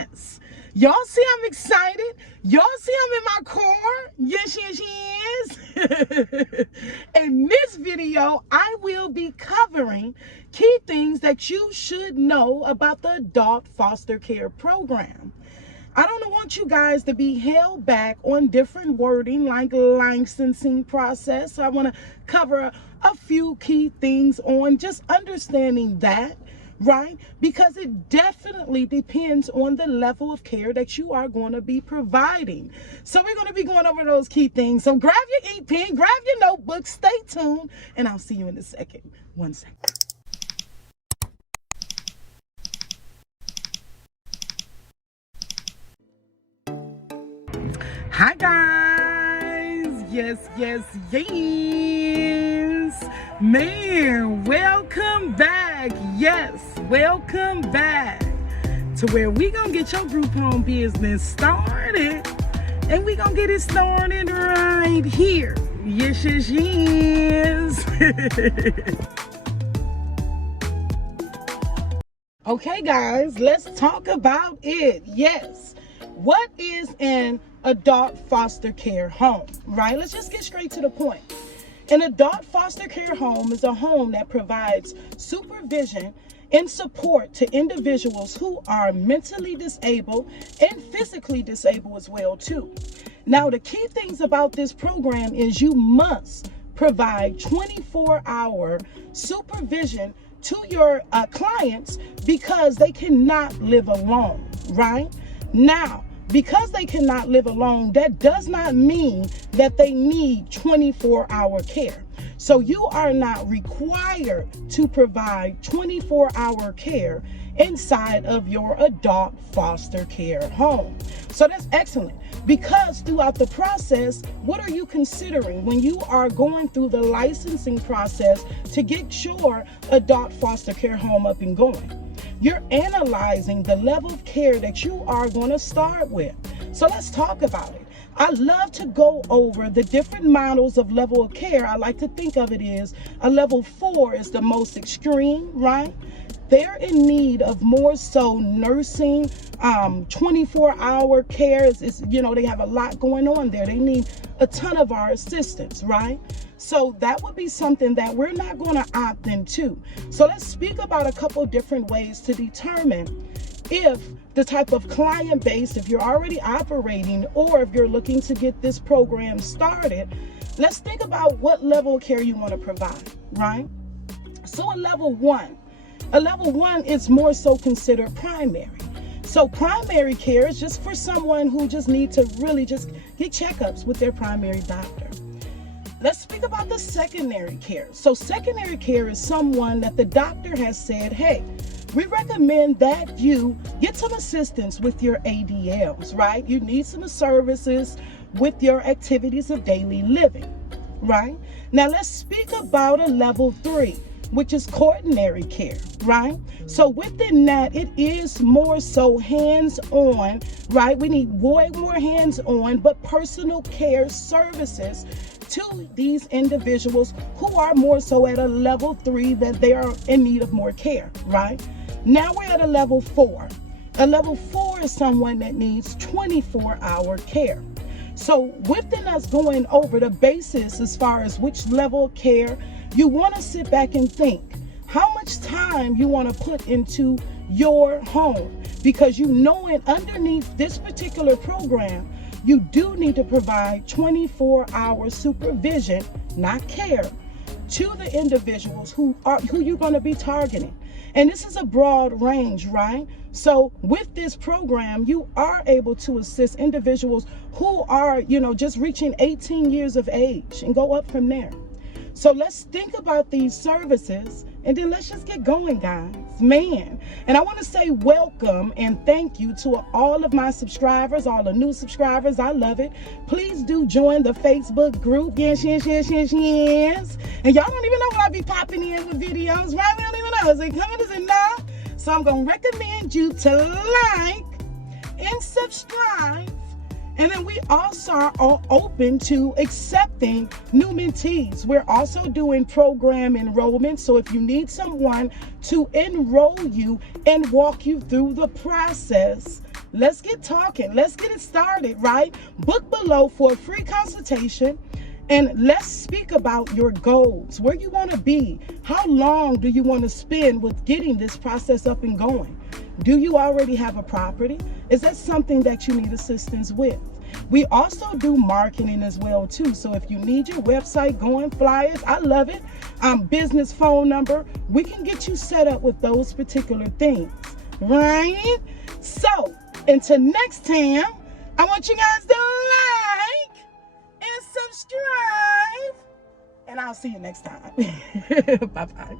Yes. Y'all see I'm excited? Y'all see I'm in my car? Yes, yes, yes. In this video, I will be covering key things that you should know about the adult foster care program. I don't want you guys to be held back on different wording like licensing process. So I want to cover a few key things on just understanding that, right? Because it definitely depends on the level of care that you are going to be providing. So we're going to be going over those key things. So grab your e-pen, grab your notebook, stay tuned, and I'll see you in a second. 1 second. Hi guys, yes, man, welcome back. Yes, welcome back to where we gonna get your group home business started, and we gonna get it started right here. Yes. Okay guys, let's talk about it. Yes, what is an adult foster care home, right? Let's just get straight to the point. An adult foster care home is a home that provides supervision and support to individuals who are mentally disabled and physically disabled as well too. Now, the key things about this program is you must provide 24-hour supervision to your clients because they cannot live alone, right? Now, because they cannot live alone, that does not mean that they need 24-hour care. So you are not required to provide 24-hour care inside of your adult foster care home. So that's excellent, because throughout the process, what are you considering when you are going through the licensing process to get your adult foster care home up and going? You're analyzing the level of care that you are going to start with. So let's talk about it. I love to go over the different models of level of care. I like to think of it as a level 4 is the most extreme, right? They're in need of more so nursing, 24-hour care. Is they have a lot going on there. They need a ton of our assistance, right? So that would be something that we're not going to opt into. So let's speak about a couple different ways to determine if the type of client base, if you're already operating or if you're looking to get this program started. Let's think about what level of care you want to provide, right? So a level 1 is more so considered primary. So primary care is just for someone who just needs to really just get checkups with their primary doctor. Let's speak about the secondary care. So secondary care is someone that the doctor has said, hey, we recommend that you get some assistance with your ADLs, right? You need some services with your activities of daily living, right? Now let's speak about a level 3, which is coordinary care, right? So within that, it is more so hands-on, right? We need way more hands-on, but personal care services to these individuals who are more so at a level 3 that they are in need of more care, right? Now we're at a level 4. A level 4 is someone that needs 24-hour care. So within us going over the basis as far as which level of care, you want to sit back and think how much time you want to put into your home, because you know it underneath this particular program, you do need to provide 24-hour supervision, not care, to the individuals who you're going to be targeting. And this is a broad range, right? So with this program, you are able to assist individuals who are, just reaching 18 years of age and go up from there. So let's think about these services, and then let's just get going, guys. Man, and I want to say welcome and thank you to all of my subscribers, all the new subscribers. I love it. Please do join the Facebook group. Yes. And y'all don't even know when I be popping in with videos, right? We don't even know. Is it coming? Is it not? So I'm going to recommend you to like and subscribe. And then we also are open to accepting new mentees. We're also doing program enrollment. So if you need someone to enroll you and walk you through the process Let's get talking. Let's get it started, right? Book below for a free consultation. And let's speak about your goals, where you want to be. How long do you want to spend with getting this process up and going? Do you already have a property? Is that something that you need assistance with? We also do marketing as well too. So if you need your website going, flyers, I love it. Business phone number, we can get you set up with those particular things, right? So until next time, I want you guys to like and subscribe, and I'll see you next time. Bye-bye.